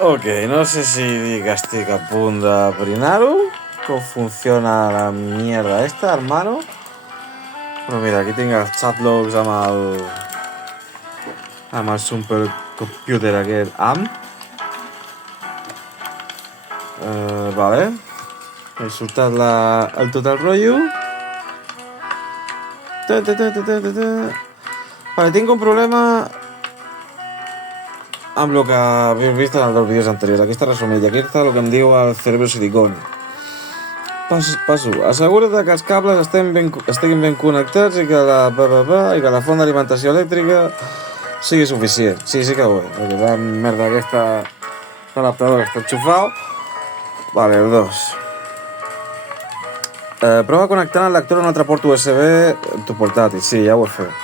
Ok, no sé si que estic a punt de brinar-ho, com funciona la mierda esta, hermano. Però mira, aquí tinc els chatlogs amb el supercomputer aquest AM. Vale. He soltat el tot el rotllo. Vale, tinc un problema amb el que havíeu vist en els vídeos anteriors. Aquí està resumit, aquí està el que em diu el cerebro silicón. Passo. Assegura't que els cables estiguin ben connectats i que la font d'alimentació elèctrica sigui suficient. Sí que ho és, perquè la merda aquesta l'adaptador està enxufat. Vale, el 2. Prova connectant el lector a un altre port USB en tu portàtil. Sí, ja ho he fet.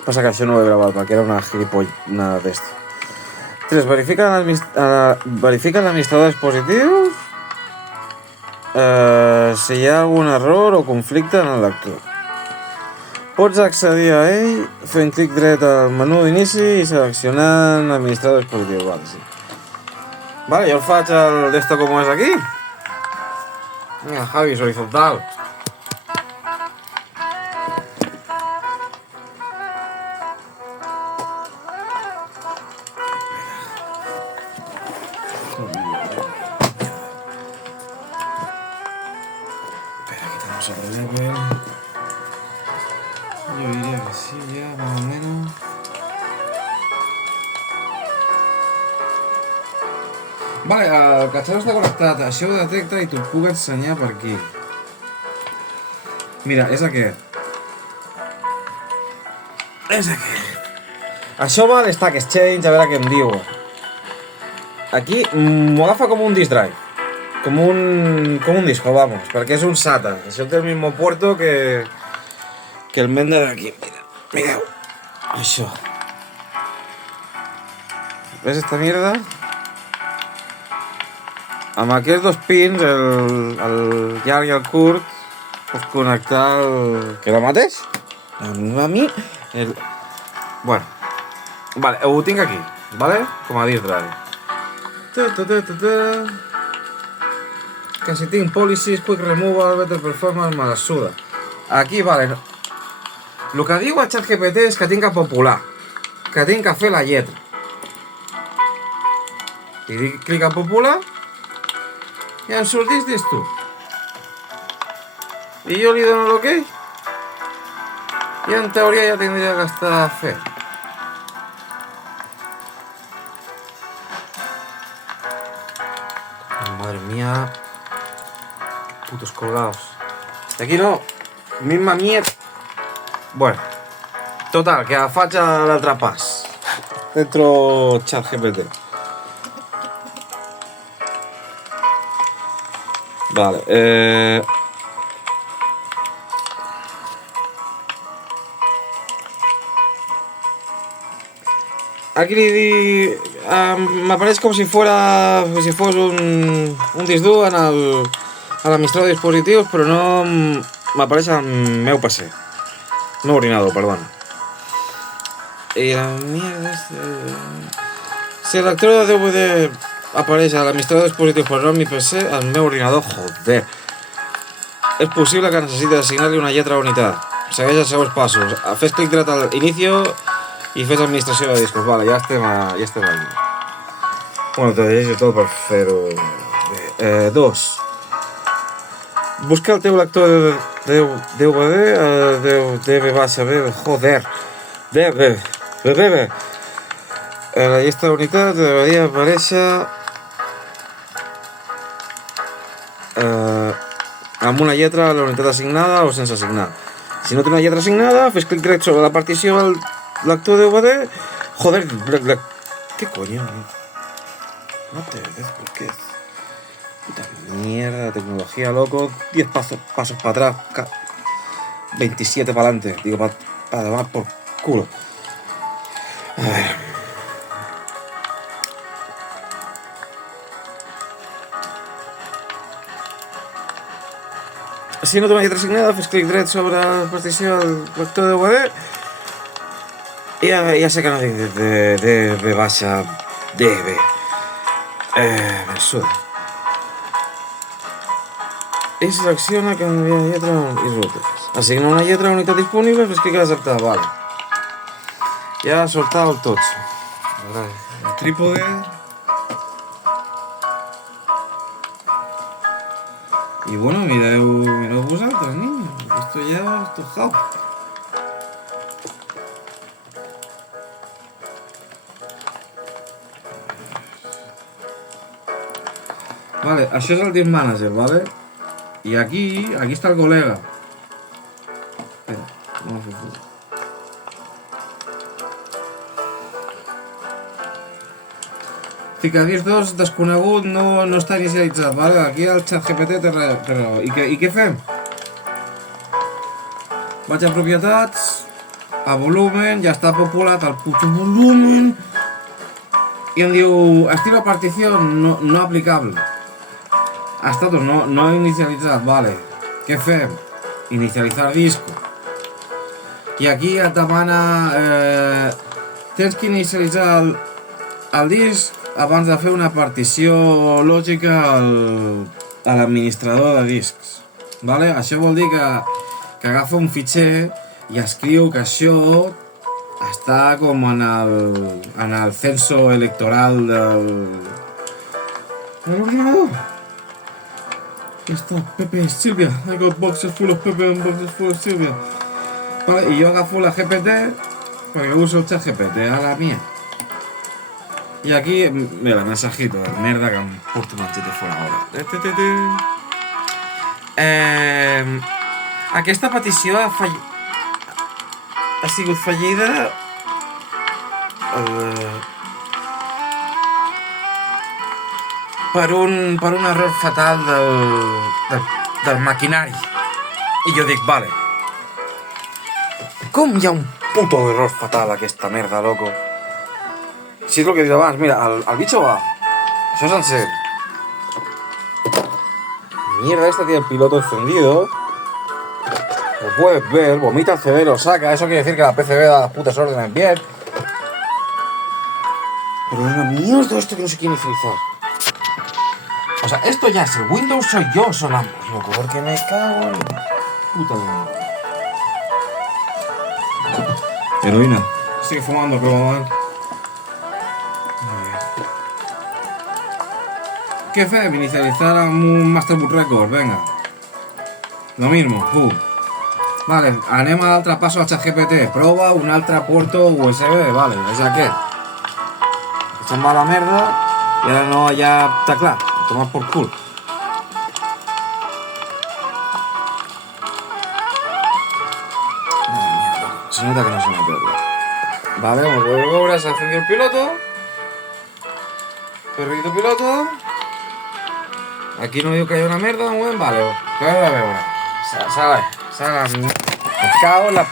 Passa que això no ho he gravat perquè era una gilipollina d'esto. 3. Verifica l'administrador de dispositius si hi ha algun error o conflicte en el lector. Pots accedir a ell fent clic dret al menú d'inici i seleccionant administrador de dispositius. Vale, sí. Vale, jo el faig d'esto com és aquí. Mira, Javi, horizontal. Yo diría que sí, ya más o menos. Vale, el catxarro està connectat. Això ho detecta i t'ho puc ensenyar per aquí. Mira, és aquest. Això va a l'Stack Exchange, a veure què em diu. Aquí m'ho agafa com un disk drive. Com un disco, vamos, perquè és un SATA. Això té el mismo puerto que el mende d'aquí. Mireu, això. ¿Ves esta mierda? Amb aquests dos pins, el llarg i el curt, pots connectar el... que el mateix? A mi... Bueno, vale, ho tinc aquí, vale? Com a disk drive. Que si tinc policies, quick removal, better performance, me la suda. Aquí, vale. El que diu el ChatGPT és que tinc que popular, que tinc que fer la lletra. I dic clic a popular i em sortís dins tu. I jo li dono l'ok i en teoria ja tindria que estar fet. Madre mía. Putos colgados. De aquí no. Misma mierda. Bueno. Total, que faig l'altre pas. Dentro ChatGPT. Vale, aquí li dic... m'apareix com si fos un disc dur en l'administrador de dispositius, però no m'apareix el meu PC. No ordinador, perdona. I la mierda si el lector de DVD apareix a l'administrador de dispositius però no en mi PC, el meu ordinador, joder. És possible que necessiti assignar-li una lletra a unitat. Segueix els següents passos. Fes clic dret al inicio i fes administració de discos. Vale, ja estem aquí. Bueno, te deixo tot per fer-ho. 2. Busca el teu lector de DVD, DV, joder. DV. La llista d'unitats deberia aparèixer amb una lletra a la unitat assignada o sense assignar. Si no té una lletra assignada, fes clic dret sobre la partició del lector DVD. Joder, ¿qué coño? No te ves, ¿por qué? Puta mierda de tecnología, loco. 10 pasos para atrás, 27 para adelante. Digo, para tomar por culo. A ver. Si no té una lletra assignada, fes clic dret sobre la partició del lector de DVD. Ja sé que no dic de baixa Debe. Suda. Y selecciona canviar lletra i rutes. Assigna una lletra a unitat disponible, pues clica acceptar, vale. Ya ha soltado el tocho. El trípode. Y bueno, mireu vosaltres, niños. Esto ya es tojado. Vale, això és el Team Manager, vale? I aquí està el col·lega. Espera, no m'ha fet foto. Ficadís 2 desconegut, no està inicialitzat, vale? Aquí el ChatGPT té raó. I què fem? Vaig a propietats, a volumen, ja està populat el puto volumen, i em diu, estilo partició no aplicable. Estatus no inicialitzat, vale. Què fem? Inicialitzar disco. I aquí et demana... tens que inicialitzar el disc abans de fer una partició lògica a l'administrador de discs. Vale? Això vol dir que agafa un fitxer i escriu que això està com en el censo electoral de l'ordinador. Ya está, Pepe, Silvia. I got boxes full of Pepe and boxes full of Silvia. Vale, y yo agafo la GPT porque uso el chat GPT a la mía. Y aquí, mira, mensajito de merda que em porto menjat fora ara. Aquesta petició ha sigut fallida per un error fatal del maquinari. I jo dic, vale. Com hi ha un puto error fatal a aquesta merda, loco? Si és el que he dit abans, mira, el bicho va. Això és sencer. Mierda, esta tiene el piloto encendido. Lo puedes ver, vomita el CD, lo saca. Eso quiere decir que la PCB da las putas órdenes bien. Pero es una mierda esto que no se quiere inicializar. O sea, esto ya es el Windows, soy yo, son ambos, loco, porque me cago en puta madre. Heroína. Sigue fumando, pero mal. ¿Qué fe? Inicializar a un Masterbook Record, venga. Lo mismo, Vale, anem a l'altre passo al ChatGPT. Prova un altre puerto USB, vale, és aquest. Se'n va a la merda i ara no hi ha teclat. Tomar por cul. Madre mía, se nota que no se me acuerda. Vale, como podemos ver, ahora se ha encendido el piloto. Perrito piloto. Aquí no diu que hi ha una merda, un moment, vale. Però a veure. Sala. Me cago en la